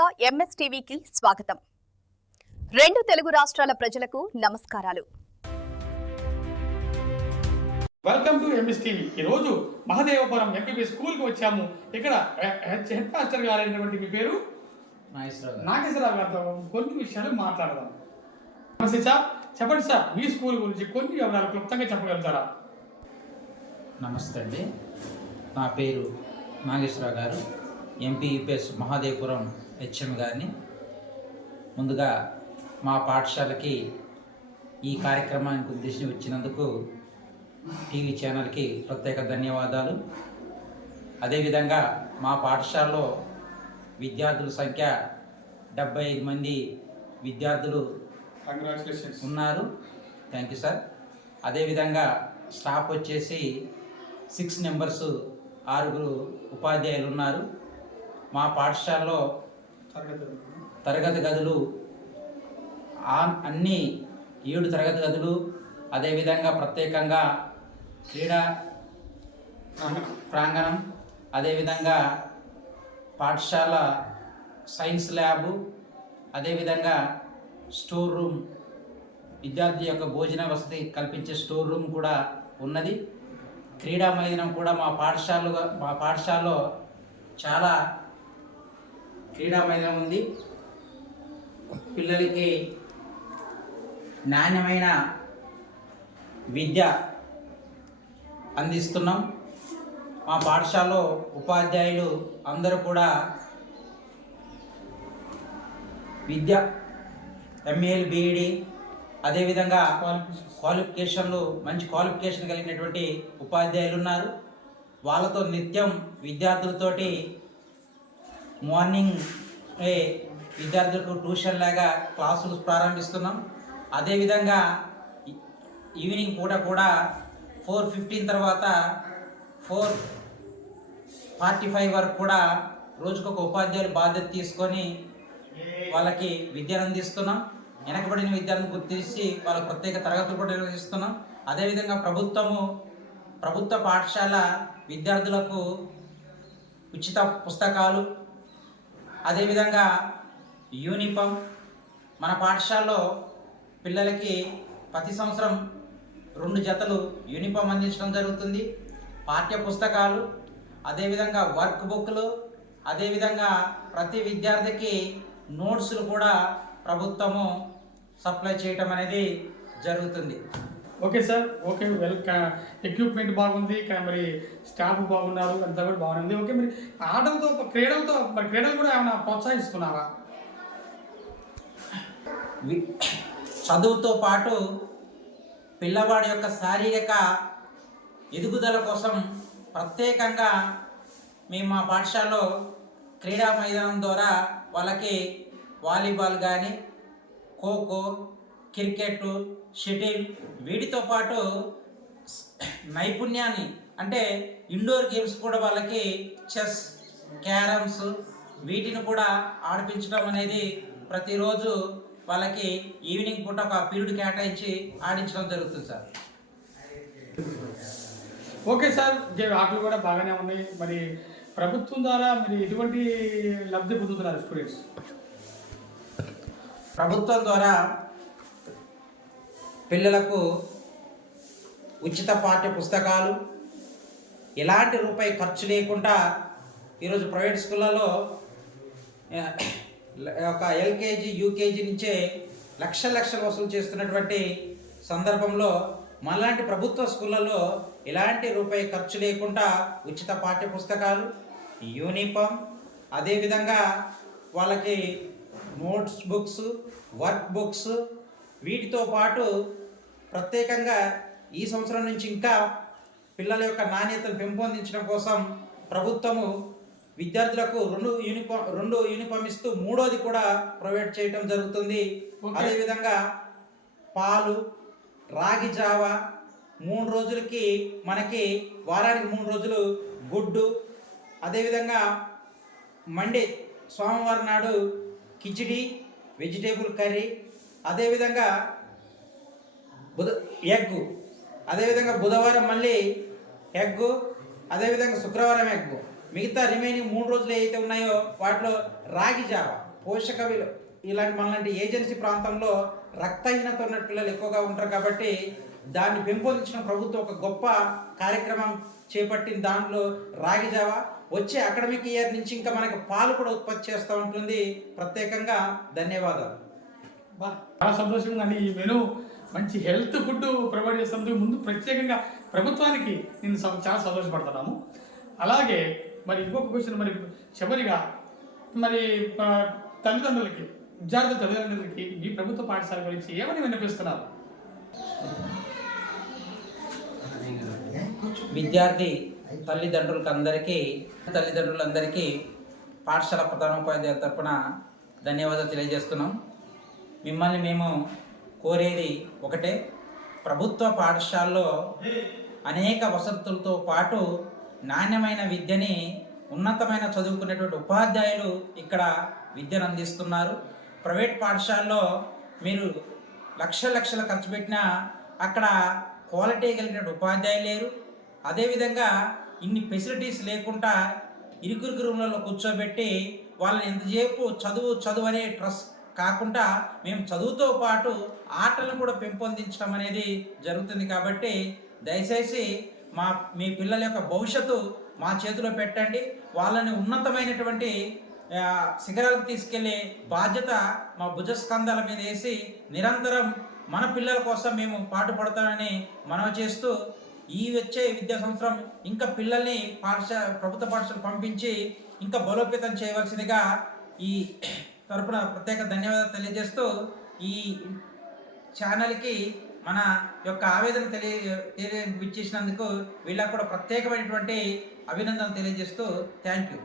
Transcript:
ముందుగా ఎంఎస్ టీవీకి స్వాగతం. రెండు తెలుగు రాష్ట్రాల ప్రజలకు నమస్కారాలు. Welcome to MS TV. ఈరోజు మహదేవపురం ఎంపీపీ స్కూల్కి వచ్చాము. ఇక్కడ హెడ్ మాస్టర్ గారైనటువంటి మీ పేరు నాగేశ్వరరావు గారితో కొన్ని విషయాలు మాట్లాడదాం. నమస్తే సార్, చెప్పండి సార్, మీ స్కూల్ గురించి కొన్ని వివరాలు క్లుప్తంగా చెప్పగలుగుతారా? నమస్తే అండి, నా పేరు నాగేశ్వరరావు గారు, ఎంపీపీఎస్ మహాదేవపురం హెచ్ఎం గారిని. ముందుగా మా పాఠశాలకి ఈ కార్యక్రమానికి ఉద్దేశించి వచ్చినందుకు టీవీ ఛానల్కి ప్రత్యేక ధన్యవాదాలు. అదేవిధంగా మా పాఠశాలలో విద్యార్థుల సంఖ్య 75 మంది విద్యార్థులు ఉన్నారు. Thank you sir. అదేవిధంగా స్టాఫ్ వచ్చేసి 6 మెంబర్స్, 6 ఉపాధ్యాయులు ఉన్నారు. మా పాఠశాలలో తరగతి గదులు అన్ని 7 తరగతి గదులు, అదేవిధంగా ప్రత్యేకంగా క్రీడా ప్రాంగణం, అదేవిధంగా పాఠశాల సైన్స్ ల్యాబు, అదేవిధంగా స్టోర్ రూమ్, విద్యార్థి యొక్క భోజన వసతి కల్పించే స్టోర్ రూమ్ కూడా ఉన్నది. క్రీడా మైదానం కూడా మా పాఠశాలలో చాలా క్రీడా మైదానం ఉంది. పిల్లలకి నాణ్యమైన విద్య అందిస్తున్నాం. మా పాఠశాలలో ఉపాధ్యాయులు అందరూ కూడా విద్య ఎంఏఎల్ బిఈడి, అదేవిధంగా క్వాలిఫికేషన్లు, మంచి క్వాలిఫికేషన్ కలిగినటువంటి ఉపాధ్యాయులు ఉన్నారు. వాళ్ళతో నిత్యం విద్యార్థులతోటి మార్నింగ్ విద్యార్థులకు ట్యూషన్ లాగా క్లాసులు ప్రారంభిస్తున్నాం. అదేవిధంగా ఈవినింగ్ పూట కూడా 4:15 తర్వాత 4:45 వరకు కూడా రోజుకొక ఉపాధ్యాయులు బాధ్యత తీసుకొని వాళ్ళకి విద్యను అందిస్తున్నాం. వెనకబడిన విద్యార్థులను గుర్తించి వాళ్ళకు ప్రత్యేక తరగతులు కూడా నిర్వహిస్తున్నాం. అదేవిధంగా ప్రభుత్వ పాఠశాల విద్యార్థులకు ఉచిత పుస్తకాలు, అదేవిధంగా యూనిఫామ్, మన పాఠశాలలో పిల్లలకి ప్రతి సంవత్సరం 2 జతలు యూనిఫామ్ అందించడం జరుగుతుంది. పాఠ్య పుస్తకాలు, అదేవిధంగా వర్క్ బుక్లు, అదేవిధంగా ప్రతి విద్యార్థికి నోట్స్లు కూడా ప్రభుత్వము సప్లై చేయటం అనేది జరుగుతుంది. ఓకే సార్, ఓకే, ఎక్విప్మెంట్ బాగుంది, మరి స్టాఫ్ బాగున్నారు, అంతా కూడా బాగుంది. ఓకే, మరి క్రీడలు కూడా ఏమైనా ప్రోత్సహిస్తున్నారా? చదువుతో పాటు పిల్లవాడి యొక్క శారీరక ఎదుగుదల కోసం ప్రత్యేకంగా మేము మా పాఠశాలలో క్రీడా మైదానం ద్వారా వాళ్ళకి వాలీబాల్ కానీ, ఖోఖో, క్రికెట్, షటిల్, వీటితో పాటు నైపుణ్యాన్ని అంటే ఇండోర్ గేమ్స్ కూడా వాళ్ళకి చెస్, క్యారమ్స్, వీటిని కూడా ఆడిపించడం అనేది ప్రతిరోజు వాళ్ళకి ఈవినింగ్ పూట ఒక పీరియడ్ కేటాయించి ఆడించడం జరుగుతుంది సార్. ఓకే సార్, ఆటలు కూడా బాగానే ఉన్నాయి. మరి ప్రభుత్వం ద్వారా మీరు ఎటువంటి లబ్ధి పొందుతున్నారు స్టూడెంట్స్? ప్రభుత్వం ద్వారా పిల్లలకు ఉచిత పాఠ్య పుస్తకాలు, ఎలాంటి రూపాయి ఖర్చు లేకుండా ఈరోజు ప్రైవేట్ స్కూళ్ళలో ఒక ఎల్కేజీ, యూకేజీ నుంచే లక్షలు వసూలు చేస్తున్నటువంటి సందర్భంలో మనలాంటి ప్రభుత్వ స్కూళ్ళలో ఎలాంటి రూపాయి ఖర్చు లేకుండా ఉచిత పాఠ్య పుస్తకాలు, యూనిఫామ్, అదేవిధంగా వాళ్ళకి నోట్స్ బుక్స్, వర్క్ బుక్స్, వీటితో పాటు ప్రత్యేకంగా ఈ సంవత్సరం నుంచి ఇంకా పిల్లల యొక్క నాణ్యతను పెంపొందించడం కోసం ప్రభుత్వము విద్యార్థులకు 2 యూనిఫామ్ ఇస్తూ 3వది కూడా ప్రొవైడ్ చేయడం జరుగుతుంది. అదేవిధంగా పాలు, రాగి జావ 3 రోజులకి మనకి వారానికి 3 రోజులు గుడ్డు, అదేవిధంగా మండే సోమవారం నాడు కిచిడి, వెజిటేబుల్ కర్రీ, అదేవిధంగా ఎగ్గు, అదేవిధంగా బుధవారం మళ్ళీ ఎగ్గు, అదేవిధంగా శుక్రవారం ఎగ్గు, మిగతా రిమైనింగ్ 3 రోజులు ఏవైతే ఉన్నాయో వాటిలో రాగి జావ పోషక ఇలాంటి మనలాంటి ఏజెన్సీ ప్రాంతంలో రక్తహీనత ఉన్న పిల్లలు ఎక్కువగా ఉంటారు కాబట్టి దాన్ని పెంపొందించిన ప్రభుత్వం ఒక గొప్ప కార్యక్రమం చేపట్టిన దాంట్లో రాగి జావ వచ్చే అకాడమిక్ ఇయర్ నుంచి ఇంకా మనకి పాలు కూడా ఉత్పత్తి చేస్తూ ఉంటుంది. ప్రత్యేకంగా ధన్యవాదాలు. చాలా సంతోషంగా అండి. ఈ మెను మంచి హెల్త్ ఫుడ్ ప్రొవైడ్ చేస్తున్నందుకు ముందు ప్రత్యేకంగా ప్రభుత్వానికి నేను చాలా సంతోషపడుతున్నాము. అలాగే మరి ఇంకొక క్వశ్చన్, మరి చివరిగా మరి తల్లిదండ్రులకి, విద్యార్థుల తల్లిదండ్రులకి మీ ప్రభుత్వ పాఠశాల గురించి ఏమని వినిపిస్తున్నారు? విద్యార్థి తల్లిదండ్రులందరికీ పాఠశాల ప్రధానోపాధ్యాయుల తరపున ధన్యవాదాలు తెలియజేస్తున్నాం. మిమ్మల్ని మేము కోరేది ఒకటే, ప్రభుత్వ పాఠశాలలో అనేక వసతులతో పాటు నాణ్యమైన విద్యని, ఉన్నతమైన చదువుకునేటువంటి ఉపాధ్యాయులు ఇక్కడ విద్యను అందిస్తున్నారు. ప్రైవేట్ పాఠశాలలో మీరు లక్షలు ఖర్చు పెట్టినా అక్కడ క్వాలిటీ కలిగిన ఉపాధ్యాయులు లేరు. అదేవిధంగా ఇన్ని ఫెసిలిటీస్ లేకుండా ఇరుకురుకు రూమ్లలో కూర్చోబెట్టి వాళ్ళని ఎంతసేపు చదువు అనే ట్రస్ట్ కాకుండా మేము చదువుతో పాటు ఆటలను కూడా పెంపొందించడం అనేది జరుగుతుంది. కాబట్టి దయచేసి మీ పిల్లల యొక్క భవిష్యత్తు మా చేతిలో పెట్టండి. వాళ్ళని ఉన్నతమైనటువంటి శిఖరాలకు తీసుకెళ్లే బాధ్యత మా భుజస్కంధాల మీద వేసి నిరంతరం మన పిల్లల కోసం మేము పాటుపడతామని మనవి చేస్తూ, ఈ వచ్చే విద్యా సంవత్సరం ఇంకా పిల్లల్ని ప్రభుత్వ పాఠశాల పంపించి ఇంకా బలోపేతం చేయవలసిందిగా ఈ తరపున ప్రత్యేక ధన్యవాదాలు తెలియజేస్తూ, ఈ ఛానల్కి మన యొక్క ఆవేదన తెలియజేసినందుకు వీళ్ళకు కూడా ప్రత్యేకమైనటువంటి అభినందనలు తెలియజేస్తూ థ్యాంక్ యూ.